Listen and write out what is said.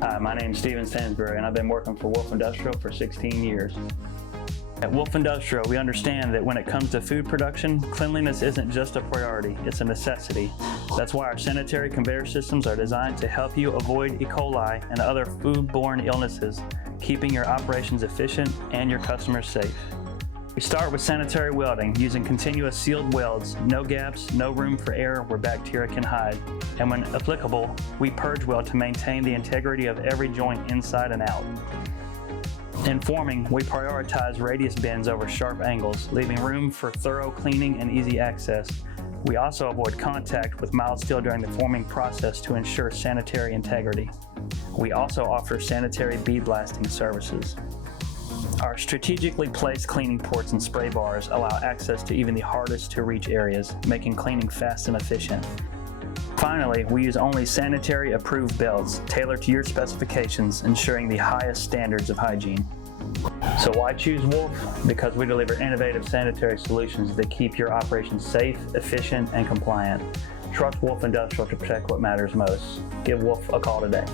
Hi, my name is Steven Stansbury, and I've been working for Wolfe Industrial for 16 years. At Wolfe Industrial, we understand that when it comes to food production, cleanliness isn't just a priority, it's a necessity. That's why our sanitary conveyor systems are designed to help you avoid E. coli and other foodborne illnesses, keeping your operations efficient and your customers safe. We start with sanitary welding using continuous sealed welds, no gaps, no room for error where bacteria can hide. And when applicable, we purge weld to maintain the integrity of every joint inside and out. In forming, we prioritize radius bends over sharp angles, leaving room for thorough cleaning and easy access. We also avoid contact with mild steel during the forming process to ensure sanitary integrity. We also offer sanitary bead blasting services. Our strategically placed cleaning ports and spray bars allow access to even the hardest to reach areas, making cleaning fast and efficient. Finally, we use only sanitary approved belts tailored to your specifications, ensuring the highest standards of hygiene. So why choose Wolfe? Because we deliver innovative sanitary solutions that keep your operations safe, efficient, and compliant. Trust Wolfe Industrial to protect what matters most. Give Wolfe a call today.